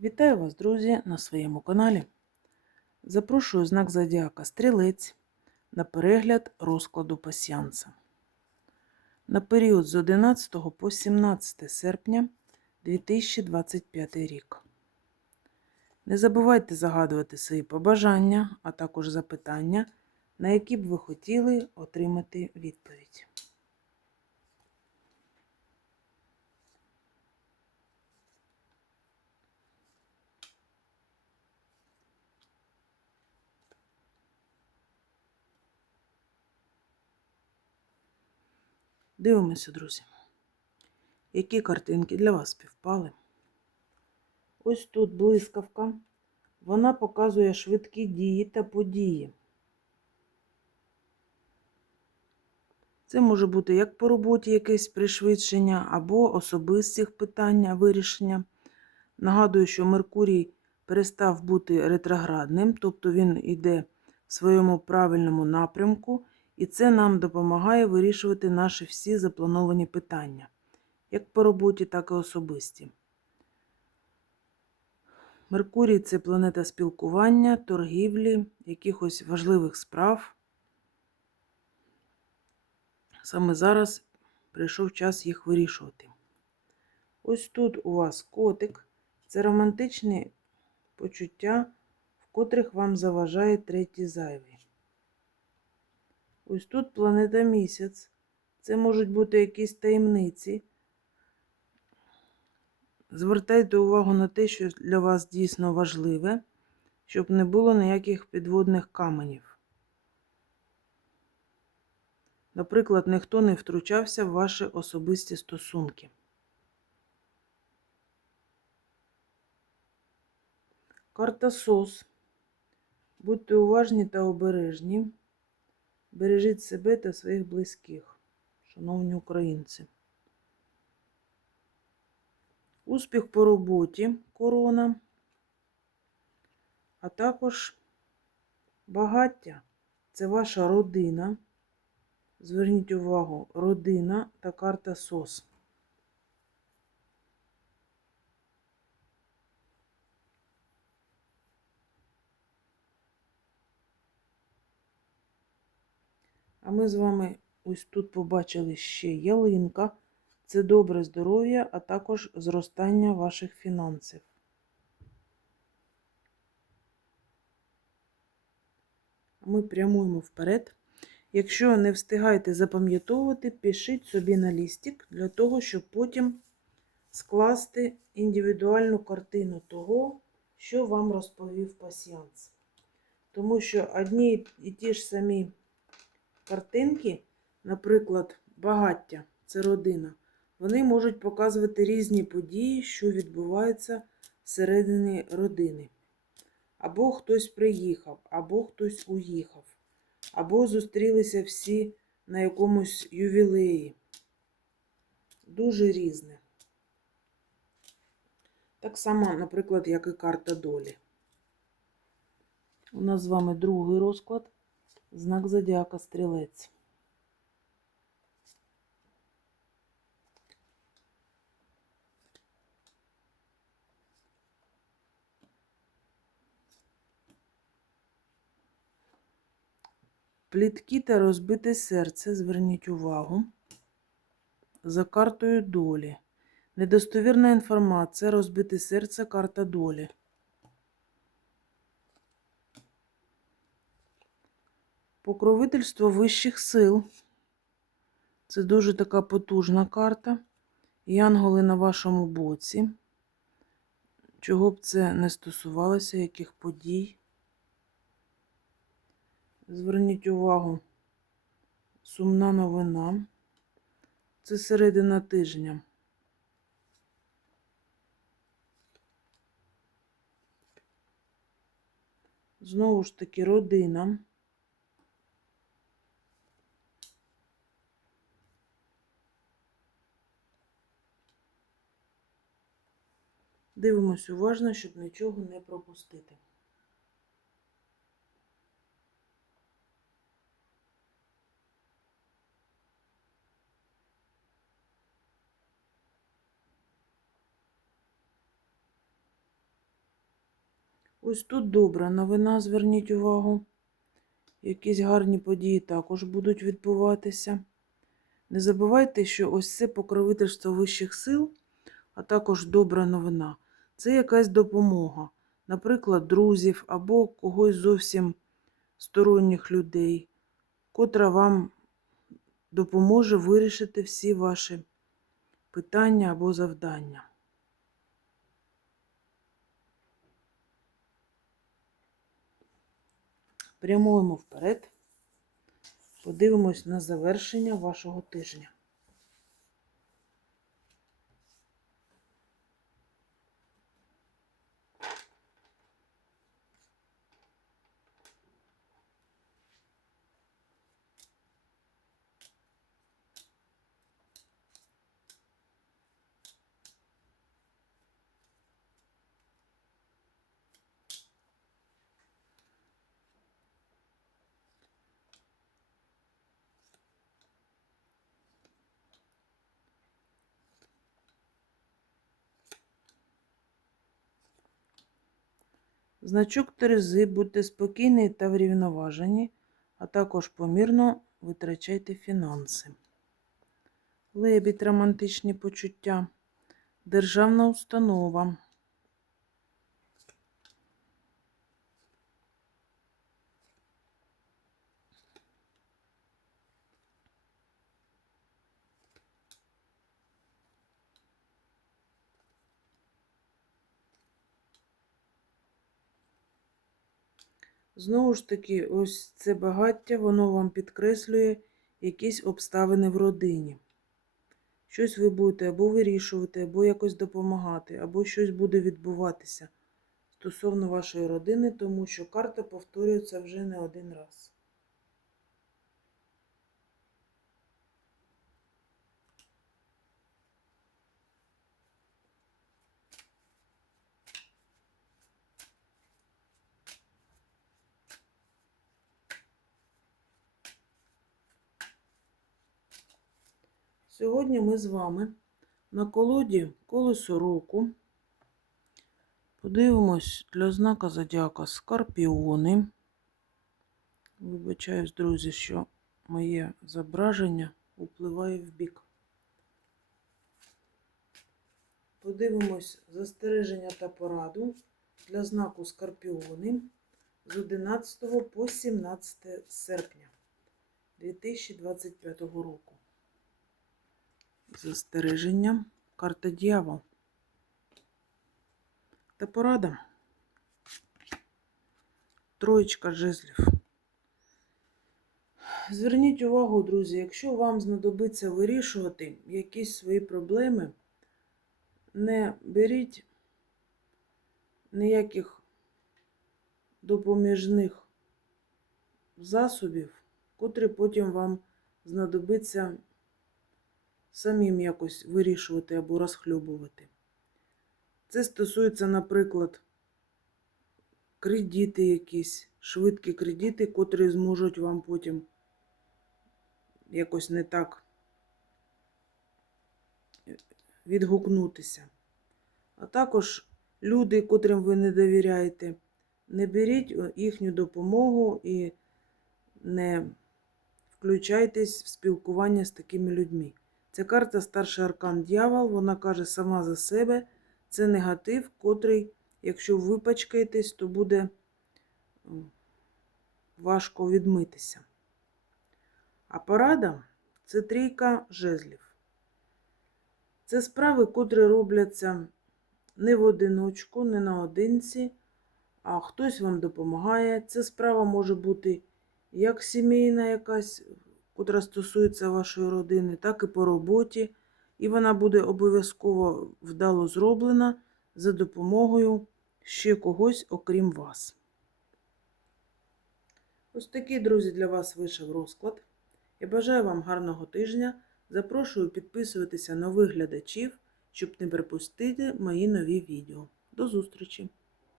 Вітаю вас, друзі, на своєму каналі. Запрошую знак Зодіака Стрілець на перегляд розкладу пасіанса. На період з 11 по 17 серпня 2025 рік. Не забувайте загадувати свої побажання, а також запитання, на які б ви хотіли отримати відповідь. Дивимося, друзі. Які картинки для вас співпали? Ось тут блискавка. Вона показує швидкі дії та події. Це може бути як по роботі якесь пришвидшення, або особистих питання вирішення. Нагадую, що Меркурій перестав бути ретроградним, тобто він йде в своєму правильному напрямку. І це нам допомагає вирішувати наші всі заплановані питання, як по роботі, так і особисті. Меркурій це планета спілкування, торгівлі, якихось важливих справ. Саме зараз прийшов час їх вирішувати. Ось тут у вас котик це романтичні почуття, в котрих вам заважає третій зайвий. Ось тут планета місяць. Це можуть бути якісь таємниці. Звертайте увагу на те, що для вас дійсно важливе, щоб не було ніяких підводних каменів. Наприклад, ніхто не втручався в ваші особисті стосунки. Карта СОС. Будьте уважні та обережні. Бережіть себе та своїх близьких, шановні українці. Успіх по роботі корона, а також багаття це ваша родина. Зверніть увагу, родина та карта СОС. А ми з вами ось тут побачили ще ялинка. Це добре здоров'я, а також зростання ваших фінансів. Ми прямуємо вперед. Якщо не встигаєте запам'ятовувати, пишіть собі на лістик для того, щоб потім скласти індивідуальну картину того, що вам розповів пасіанс. Тому що одні і ті ж самі картинки, наприклад, багаття це родина, вони можуть показувати різні події, що відбуваються всередині родини. Або хтось приїхав, або хтось уїхав, або зустрілися всі на якомусь ювілеї. Дуже різне. Так само, наприклад, як і карта долі. У нас з вами другий розклад. Знак зодіака стрілець. Плітки та розбите серце. Зверніть увагу. За картою долі. Недостовірна інформація. Розбите серце, карта долі. Покровительство вищих сил. Це дуже така потужна карта. Янголи на вашому боці. Чого б це не стосувалося, яких подій. Зверніть увагу, сумна новина. Це середина тижня. Знову ж таки, родина. Дивимось уважно, щоб нічого не пропустити. Ось тут добра новина, зверніть увагу. Якісь гарні події також будуть відбуватися. Не забувайте, що ось це покровительство вищих сил, а також добра новина. Це якась допомога, наприклад, друзів або когось зовсім сторонніх людей, котра вам допоможе вирішити всі ваші питання або завдання. Прямуємо вперед. Подивимось на завершення вашого тижня. Значок Терези, будьте спокійні та врівноважені, а також помірно витрачайте фінанси. Лебідь романтичні почуття. Державна установа. Знову ж таки, ось це багаття, воно вам підкреслює якісь обставини в родині. Щось ви будете або вирішувати, або якось допомагати, або щось буде відбуватися стосовно вашої родини, тому що карта повторюється вже не один раз. Сьогодні ми з вами на колоді колесо року. Подивимось для знака зодіака Скорпіони. Вибачаюсь, друзі, що моє зображення впливає в бік. Подивимось застереження та пораду для знаку Скорпіони з 11 по 17 серпня 2025 року. Застереження. Карта дьявол. Та порада. Троєчка жезлів. Зверніть увагу, друзі, якщо вам знадобиться вирішувати якісь свої проблеми, не беріть ніяких допоміжних засобів, котрі потім вам знадобиться самим якось вирішувати або розхльобувати. Це стосується, наприклад, кредити якісь, швидкі кредити, котрі зможуть вам потім якось не так відгукнутися. А також люди, котрим ви не довіряєте, не беріть їхню допомогу і не включайтесь в спілкування з такими людьми. Ця карта старший аркан дьявол, вона каже сама за себе. Це негатив, котрий, якщо випачкаєтесь, то буде важко відмитися. А порада це трійка жезлів. Це справи, котрі робляться не в одиночку, не наодинці, а хтось вам допомагає. Ця справа може бути як сімейна якась котра стосується вашої родини, так і по роботі, і вона буде обов'язково вдало зроблена за допомогою ще когось, окрім вас. Ось такий, друзі, для вас вийшов розклад. Я бажаю вам гарного тижня. Запрошую підписуватися нових глядачів, щоб не пропустити мої нові відео. До зустрічі!